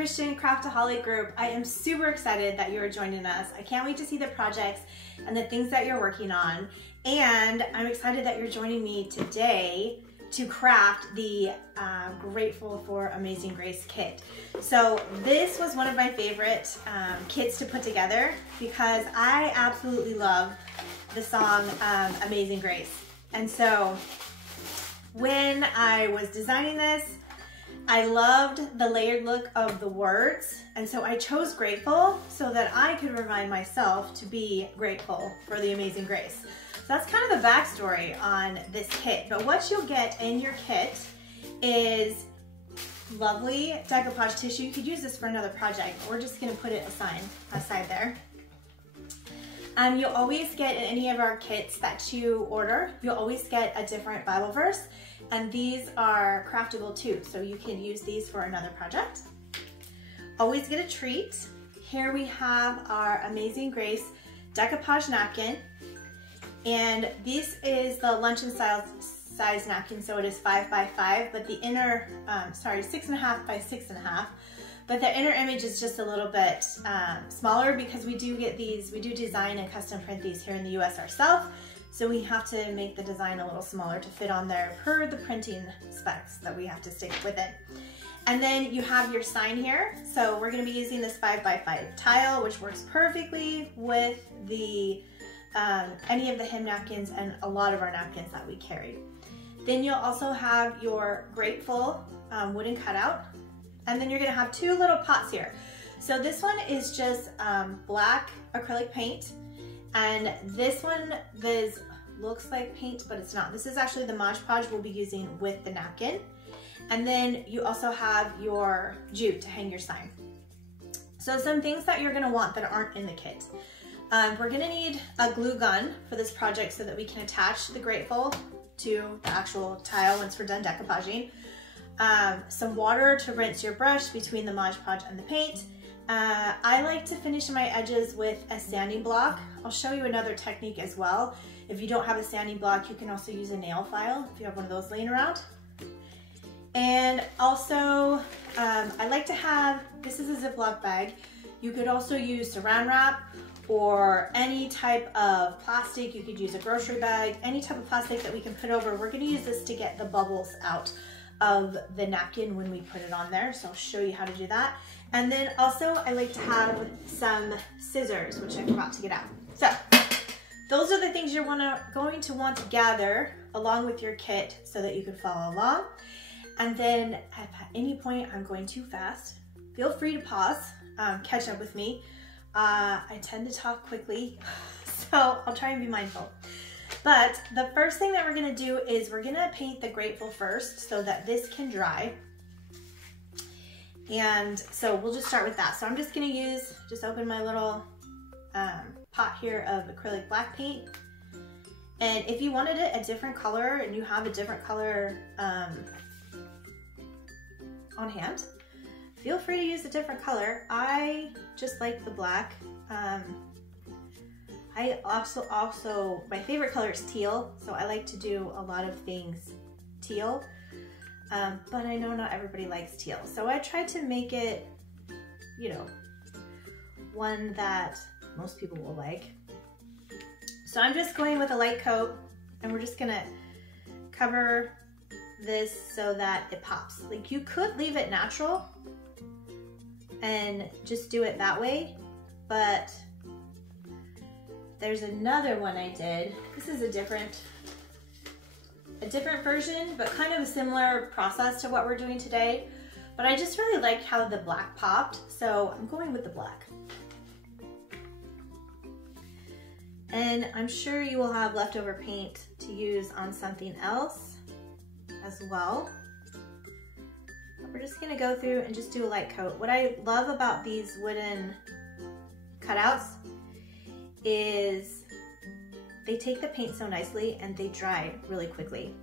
Christian Craftaholic group. I am super excited that you are joining us. I can't wait to see the projects and the things that you're working on. And I'm excited that you're joining me today to craft the Grateful for Amazing Grace kit. So this was one of my favorite kits to put together because I absolutely love the song Amazing Grace. And so when I was designing this, I loved the layered look of the words, and so I chose grateful so that I could remind myself to be grateful for the amazing grace. So that's kind of the backstory on this kit, but what you'll get in your kit is lovely decoupage tissue. You could use this for another project, but we're just gonna put it aside there. You'll always get in any of our kits that you order, you'll always get a different Bible verse, and these are craftable too, so you can use these for another project. Always get a treat. Here we have our Amazing Grace decoupage napkin, and this is the luncheon size napkin, so it is 5 by 5, but the inner, 6.5 by 6.5. But the inner image is just a little bit smaller because we do get these, we do design and custom print these here in the US ourselves. So we have to make the design a little smaller to fit on there per the printing specs that we have to stick with it. And then you have your sign here. So we're gonna be using this 5 by 5 tile, which works perfectly with the any of the hymn napkins and a lot of our napkins that we carry. Then you'll also have your grateful wooden cutout. And then you're gonna have two little pots here. So this one is just black acrylic paint. And this one looks like paint, but it's not. This is actually the Podge we'll be using with the napkin. And then you also have your jute to hang your sign. So some things that you're gonna want that aren't in the kit. We're gonna need a glue gun for this project so that we can attach the grateful to the actual tile once we're done decoupaging. Some water to rinse your brush between the Podge and the paint. I like to finish my edges with a sanding block. I'll show you another technique as well. If you don't have a sanding block, you can also use a nail file if you have one of those laying around. And also, I like to have, this is a Ziploc bag. You could also use saran wrap or any type of plastic. You could use a grocery bag, any type of plastic that we can put over. We're gonna use this to get the bubbles out of the napkin when we put it on there. So I'll show you how to do that. And then also I like to have some scissors, which I forgot to get out. So those are the things you're going to want to gather along with your kit so that you can follow along. And then if at any point I'm going too fast, feel free to pause, catch up with me. I tend to talk quickly, so I'll try and be mindful. But the first thing that we're gonna do is we're gonna paint the grateful first so that this can dry. And so we'll just start with that. So I'm just gonna just open my little pot here of acrylic black paint. And if you wanted it a different color and you have a different color on hand, feel free to use a different color. I just like the black. I also, my favorite color is teal, so I like to do a lot of things teal, but I know not everybody likes teal. So I tried to make it, you know, one that most people will like. So I'm just going with a light coat, and we're just gonna cover this so that it pops. Like, you could leave it natural and just do it that way, but there's another one I did. This is a different version, but kind of a similar process to what we're doing today. But I just really liked how the black popped, so I'm going with the black. And I'm sure you will have leftover paint to use on something else as well. But we're just gonna go through and just do a light coat. What I love about these wooden cutouts is they take the paint so nicely and they dry really quickly.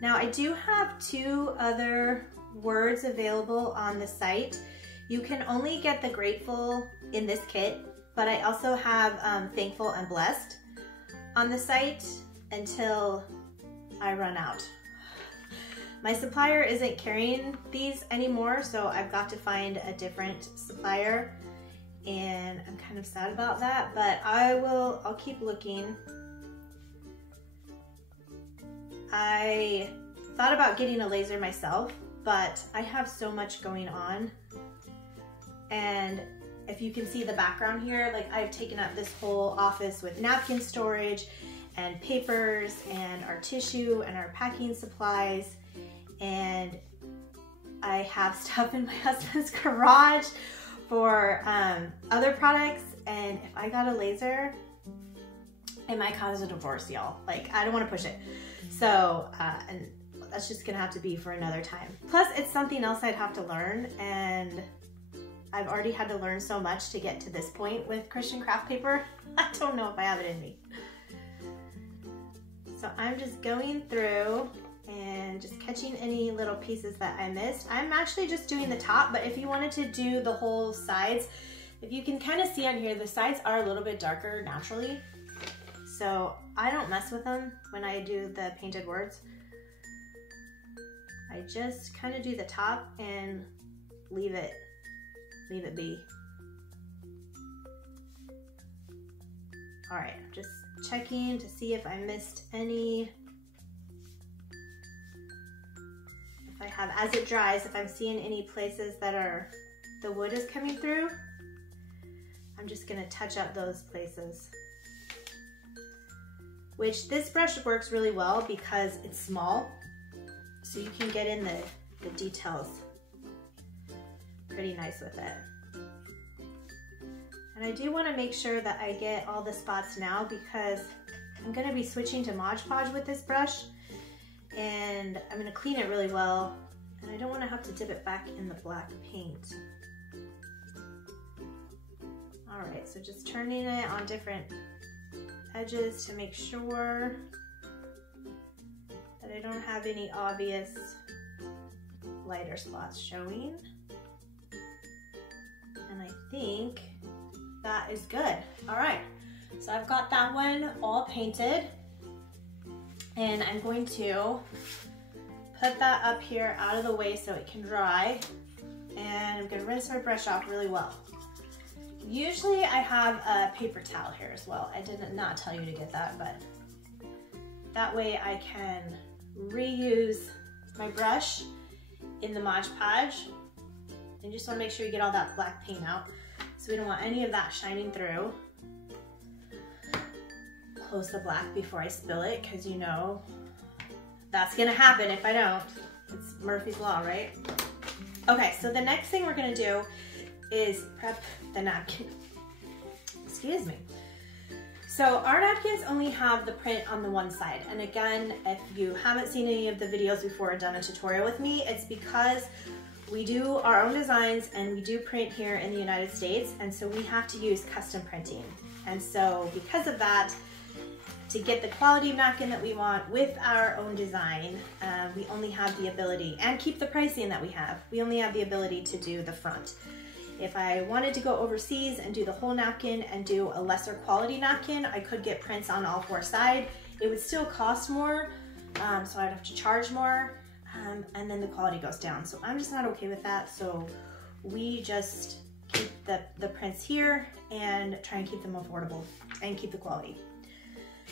Now I do have two other words available on the site. You can only get the grateful in this kit, but I also have thankful and blessed on the site until I run out. My supplier isn't carrying these anymore, so I've got to find a different supplier, and I'm kind of sad about that, but I'll keep looking. I thought about getting a laser myself, but I have so much going on, and if you can see the background here, like I've taken up this whole office with napkin storage and papers and our tissue and our packing supplies, and I have stuff in my husband's garage for other products, and if I got a laser, it might cause a divorce, y'all. Like, I don't want to push it. So, and that's just gonna have to be for another time. Plus, it's something else I'd have to learn, and I've already had to learn so much to get to this point with Christian craft paper. I don't know if I have it in me. So I'm just going through and just catching any little pieces that I missed. I'm actually just doing the top, but if you wanted to do the whole sides, if you can kind of see on here, the sides are a little bit darker naturally. So I don't mess with them when I do the painted words. I just kind of do the top and leave it be. All right, I'm just checking to see if I missed any. If I have, as it dries, if I'm seeing any places that the wood is coming through, I'm just gonna touch up those places. Which this brush works really well because it's small, so you can get in the details pretty nice with it. And I do want to make sure that I get all the spots now because I'm going to be switching to Mod Podge with this brush, and I'm going to clean it really well, and I don't want to have to dip it back in the black paint. Alright, so just turning it on different edges to make sure that I don't have any obvious lighter spots showing. And I think that is good. All right, so I've got that one all painted, and I'm going to put that up here out of the way so it can dry, and I'm gonna rinse my brush off really well. Usually I have a paper towel here as well. I did not tell you to get that, but that way I can reuse my brush in the Mod Podge. And just want to make sure you get all that black paint out. So we don't want any of that shining through. Close the black before I spill it, because you know that's gonna happen if I don't. It's Murphy's Law, right? Okay, so the next thing we're gonna do is prep the napkin. Excuse me. So our napkins only have the print on the one side. And again, if you haven't seen any of the videos before or done a tutorial with me, it's because we do our own designs and we do print here in the United States, and so we have to use custom printing. And so because of that, to get the quality of napkin that we want with our own design, we only have the ability, and keep the pricing that we only have the ability to do the front. If I wanted to go overseas and do the whole napkin and do a lesser quality napkin, I could get prints on all four sides. It would still cost more, so I'd have to charge more. And then the quality goes down. So I'm just not okay with that. So we just keep the prints here and try and keep them affordable and keep the quality.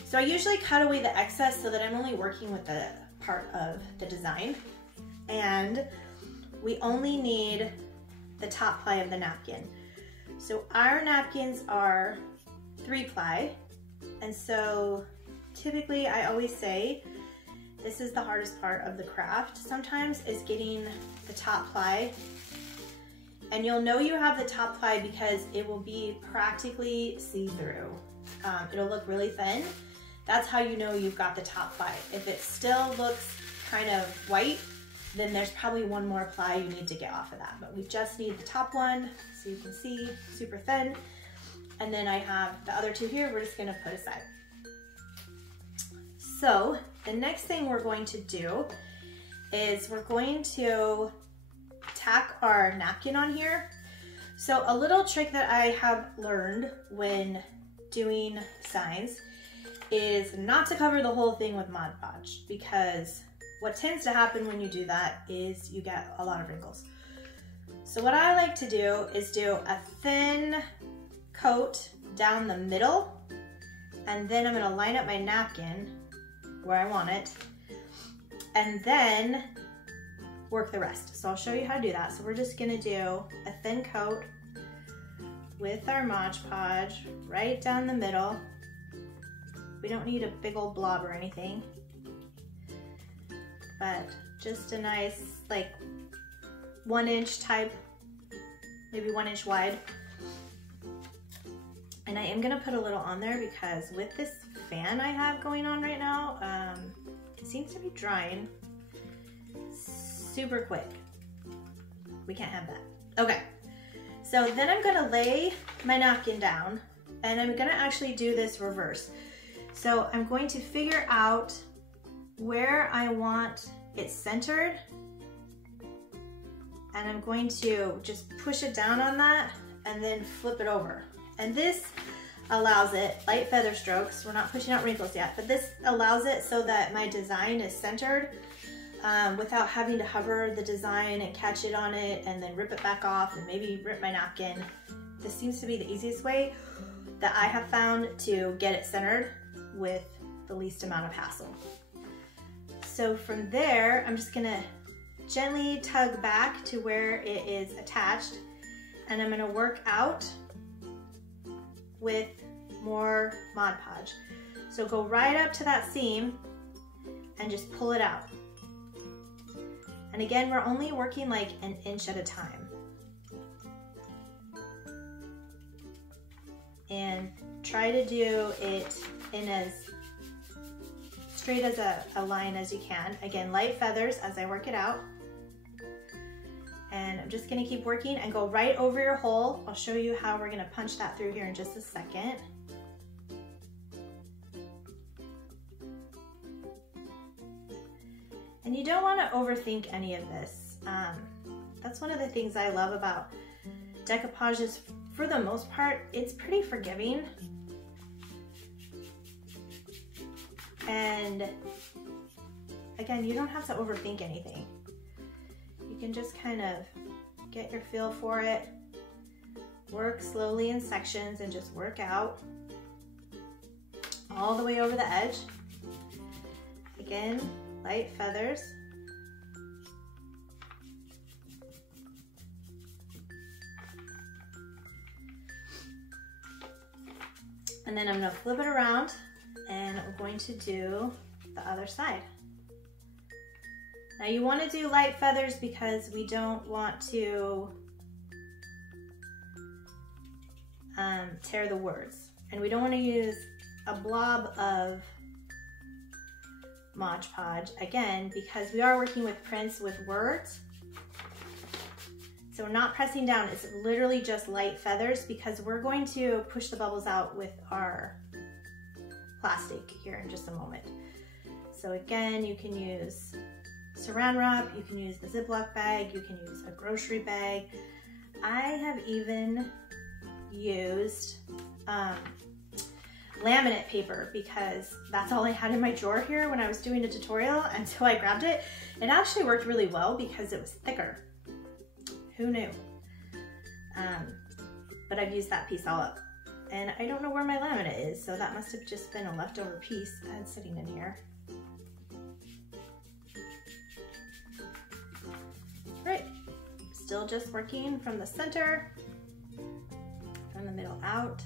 So I usually cut away the excess so that I'm only working with the part of the design. And we only need the top ply of the napkin. So our napkins are 3-ply. And so typically I always say, this is the hardest part of the craft sometimes, is getting the top ply. And you'll know you have the top ply because it will be practically see-through. It'll look really thin. That's how you know you've got the top ply. If it still looks kind of white, then there's probably one more ply you need to get off of that. But we just need the top one, so you can see, super thin. And then I have the other two here, we're just gonna put aside. So the next thing we're going to do is we're going to tack our napkin on here. So a little trick that I have learned when doing signs is not to cover the whole thing with Mod Podge, because what tends to happen when you do that is you get a lot of wrinkles. So what I like to do is do a thin coat down the middle, and then I'm gonna line up my napkin where I want it, and then work the rest. So I'll show you how to do that. So we're just gonna do a thin coat with our Mod Podge right down the middle. We don't need a big old blob or anything, but just a nice like 1 inch type, maybe 1 inch wide. And I am gonna put a little on there because with this fan I have going on right now, it seems to be drying super quick. We can't have that. Okay, so then I'm gonna lay my napkin down and I'm gonna actually do this reverse. So I'm going to figure out where I want it centered, and I'm going to just push it down on that and then flip it over. And this allows it, light feather strokes, we're not pushing out wrinkles yet, but this allows it so that my design is centered without having to hover the design and catch it on it and then rip it back off and maybe rip my napkin. This seems to be the easiest way that I have found to get it centered with the least amount of hassle. So from there, I'm just gonna gently tug back to where it is attached, and I'm gonna work out with more Mod Podge. So go right up to that seam and just pull it out. And again, we're only working like 1 inch at a time. And try to do it in as straight as a line as you can. Again, light feathers as I work it out. And I'm just gonna keep working and go right over your hole. I'll show you how we're gonna punch that through here in just a second. And you don't wanna overthink any of this. That's one of the things I love about decoupage is, for the most part, it's pretty forgiving. And again, you don't have to overthink anything. You can just kind of get your feel for it, work slowly in sections and just work out all the way over the edge. Again, light feathers. And then I'm gonna flip it around and I'm going to do the other side. Now you want to do light feathers because we don't want to tear the words. And we don't want to use a blob of Mod Podge, again, because we are working with prints with words. So we're not pressing down, it's literally just light feathers because we're going to push the bubbles out with our plastic here in just a moment. So again, you can use saran wrap, you can use the Ziploc bag, you can use a grocery bag. I have even used laminate paper because that's all I had in my drawer here when I was doing a tutorial, and so I grabbed it. It actually worked really well because it was thicker. Who knew? But I've used that piece all up. And I don't know where my laminate is, so that must have just been a leftover piece I had sitting in here. Right, still just working from the center, from the middle out.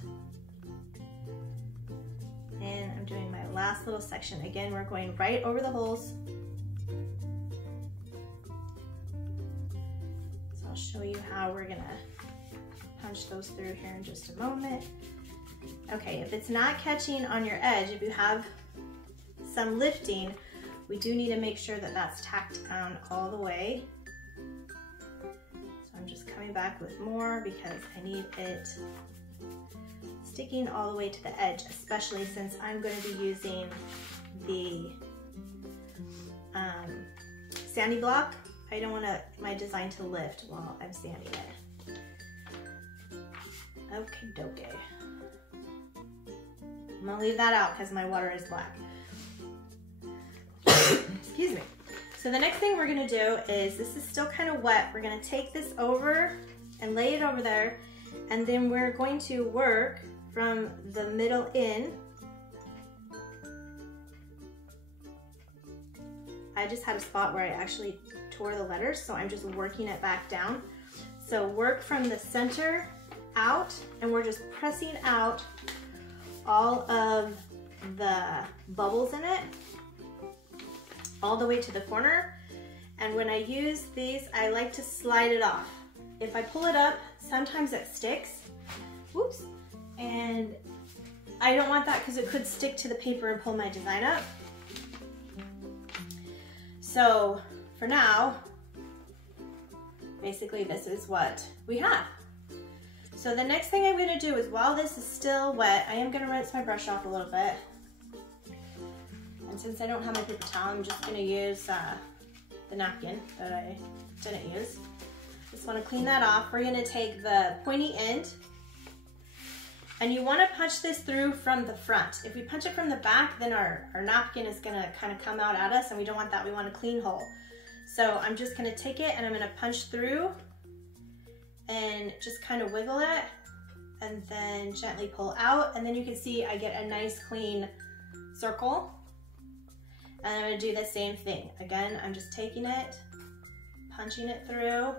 And I'm doing my last little section. Again, we're going right over the holes. So I'll show you how we're gonna punch those through here in just a moment. Okay, if it's not catching on your edge, if you have some lifting, we do need to make sure that that's tacked down all the way. So I'm just coming back with more because I need it sticking all the way to the edge, especially since I'm going to be using the sandy block. I don't want my design to lift while I'm sanding it. Okay, dokie. I'm gonna leave that out because my water is black. Excuse me. So the next thing we're gonna do is, this is still kind of wet, we're gonna take this over and lay it over there, and then we're going to work from the middle in. I just had a spot where I actually tore the letters, so I'm just working it back down. So work from the center out, and we're just pressing out all of the bubbles in it, all the way to the corner. And when I use these, I like to slide it off. If I pull it up, sometimes it sticks. Whoops. And I don't want that because it could stick to the paper and pull my design up. So for now, basically this is what we have. So the next thing I'm gonna do is, while this is still wet, I am gonna rinse my brush off a little bit. And since I don't have my paper towel, I'm just gonna use the napkin that I didn't use. Just wanna clean that off. We're gonna take the pointy end, and you wanna punch this through from the front. If we punch it from the back, then our napkin is gonna kind of come out at us, and we don't want that. We want a clean hole. So I'm just gonna take it and I'm gonna punch through and just kind of wiggle it, and then gently pull out, and then you can see I get a nice clean circle. And I'm gonna do the same thing. Again, I'm just taking it, punching it through,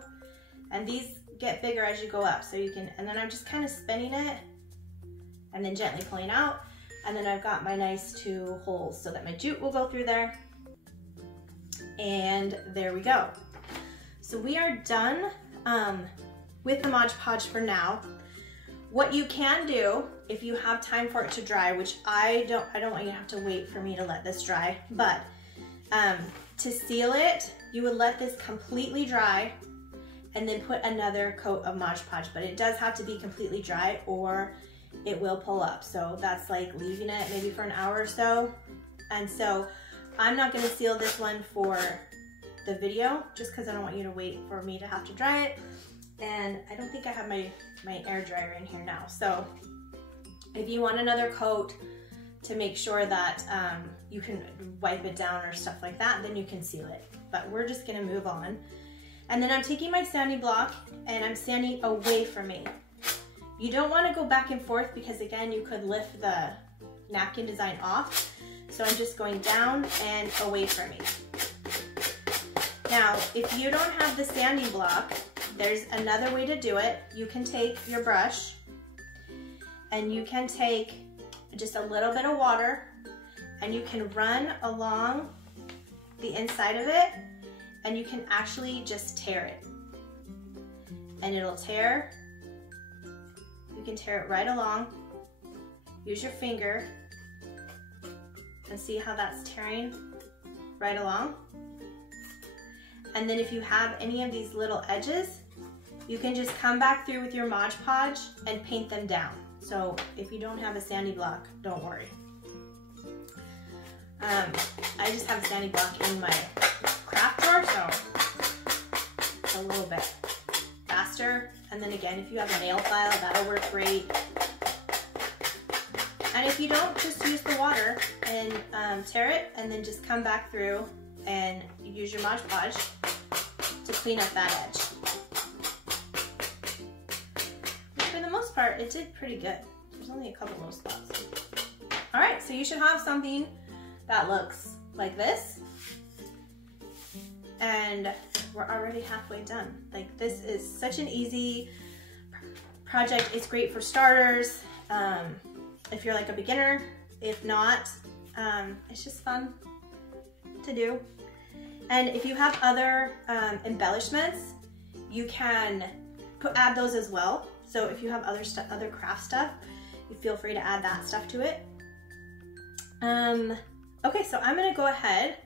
and these get bigger as you go up, so you can, and then I'm just kind of spinning it and then gently pulling out, and then I've got my nice 2 holes so that my jute will go through there. And there we go. So we are done with the Mod Podge for now. What you can do, if you have time for it to dry, which I don't want you to have to wait for me to let this dry, but to seal it, you would let this completely dry and then put another coat of Mod Podge, but it does have to be completely dry or it will pull up. So that's like leaving it maybe for an hour or so. And so I'm not gonna seal this one for the video, just because I don't want you to wait for me to have to dry it. And I don't think I have my air dryer in here now. So if you want another coat to make sure that you can wipe it down or stuff like that, then you can seal it. But we're just gonna move on. And then I'm taking my sanding block and I'm sanding away from me. You don't wanna go back and forth because again, you could lift the napkin design off. So I'm just going down and away from me. Now, if you don't have the sanding block, there's another way to do it. You can take your brush and you can take just a little bit of water and you can run along the inside of it and you can actually just tear it. And it'll tear. You can tear it right along. Use your finger and see how that's tearing right along. And then if you have any of these little edges, you can just come back through with your Mod Podge and paint them down. So if you don't have a sanding block, don't worry. I just have a sanding block in my craft drawer, so it's a little bit faster. And then again, if you have a nail file, that'll work great. And if you don't, just use the water and tear it and then just come back through and use your Mod Podge to clean up that edge. But for the most part, it did pretty good. There's only a couple little spots. All right, so you should have something that looks like this. And we're already halfway done. Like, this is such an easy project. It's great for starters. If you're like a beginner, if not, it's just fun to do. And if you have other embellishments, you can add those as well. So if you have other craft stuff, you feel free to add that stuff to it. Okay, so I'm gonna go ahead.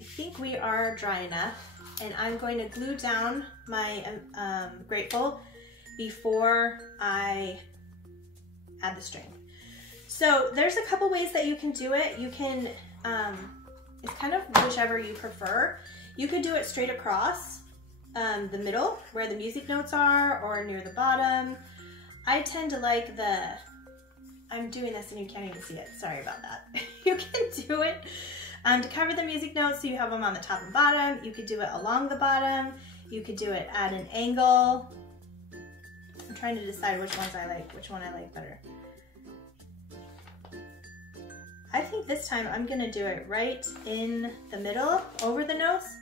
I think we are dry enough, and I'm going to glue down my grateful before I add the string. So there's a couple ways that you can do it. You can, it's kind of whichever you prefer. You could do it straight across the middle where the music notes are, or near the bottom. I tend to like I'm doing this and you can't even see it. Sorry about that. You can do it To cover the music notes, so you have them on the top and bottom. You could do it along the bottom. You could do it at an angle. I'm trying to decide which one I like better. I think this time I'm gonna do it right in the middle over the notes.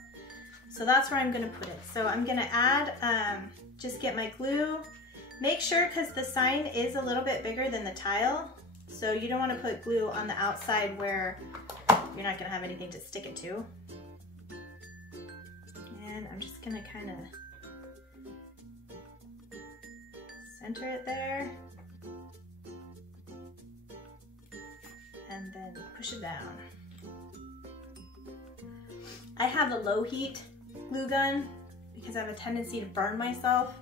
So that's where I'm gonna put it. So I'm gonna add, just get my glue. Make sure, because the sign is a little bit bigger than the tile, so you don't wanna put glue on the outside where you're not gonna have anything to stick it to. And I'm just gonna kind of center it there. And then push it down. I have a low heat glue gun because I have a tendency to burn myself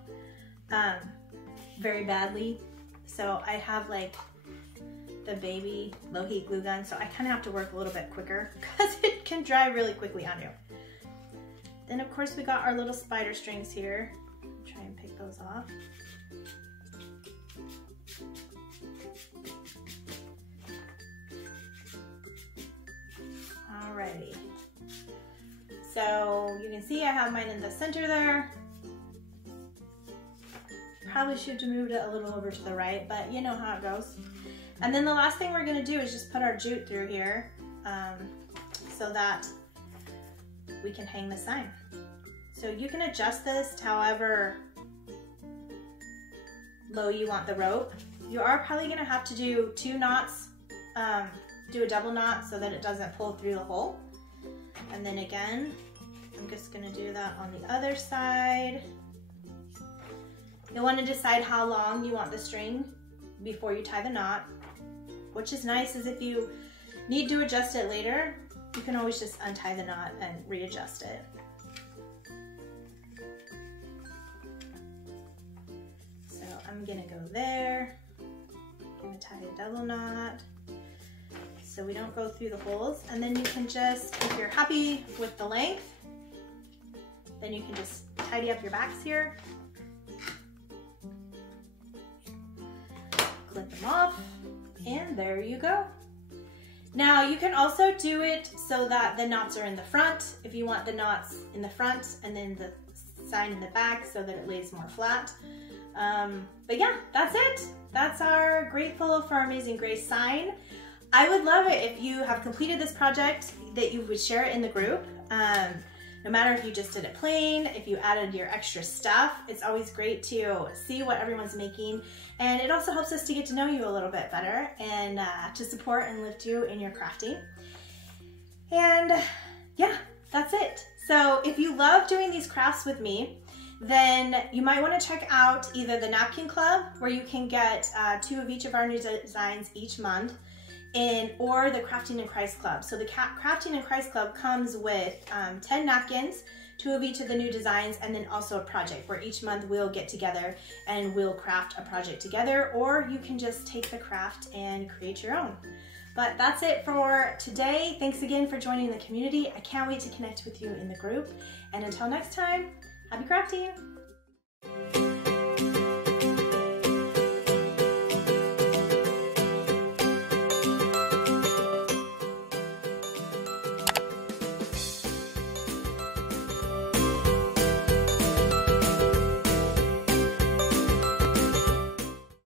very badly. So I have like the baby low heat glue gun, so I kind of have to work a little bit quicker because it can dry really quickly on you. Then of course we got our little spider strings here. Try and pick those off. Alrighty. So you can see I have mine in the center there. Probably should have moved it a little over to the right, but you know how it goes. And then the last thing we're gonna do is just put our jute through here so that we can hang the sign. So you can adjust this to however low you want the rope. You are probably gonna have to do 2 knots, do a double knot so that it doesn't pull through the hole. And then again, I'm just gonna do that on the other side. You'll wanna decide how long you want the string before you tie the knot. Which is nice is if you need to adjust it later, you can always just untie the knot and readjust it. So I'm gonna go there. I'm gonna tie a double knot so we don't go through the holes. And then you can just, if you're happy with the length, then you can just tidy up your backs here. Clip them off, and there you go. Now you can also do it so that the knots are in the front, if you want the knots in the front and then the sign in the back so that it lays more flat. But yeah, that's it. That's our Grateful for Our Amazing Grace sign. I would love it if you have completed this project that you would share it in the group. No matter if you just did it plain, if you added your extra stuff, it's always great to see what everyone's making. And it also helps us to get to know you a little bit better and to support and lift you in your crafting. And yeah, that's it. So if you love doing these crafts with me, then you might want to check out either the Napkin Club, where you can get 2 of each of our new designs each month, or the Crafting in Christ Club. So the Crafting in Christ Club comes with 10 napkins, 2 of each of the new designs, and then also a project where each month we'll get together and we'll craft a project together, or you can just take the craft and create your own. But that's it for today. Thanks again for joining the community. I can't wait to connect with you in the group. And until next time, happy crafting!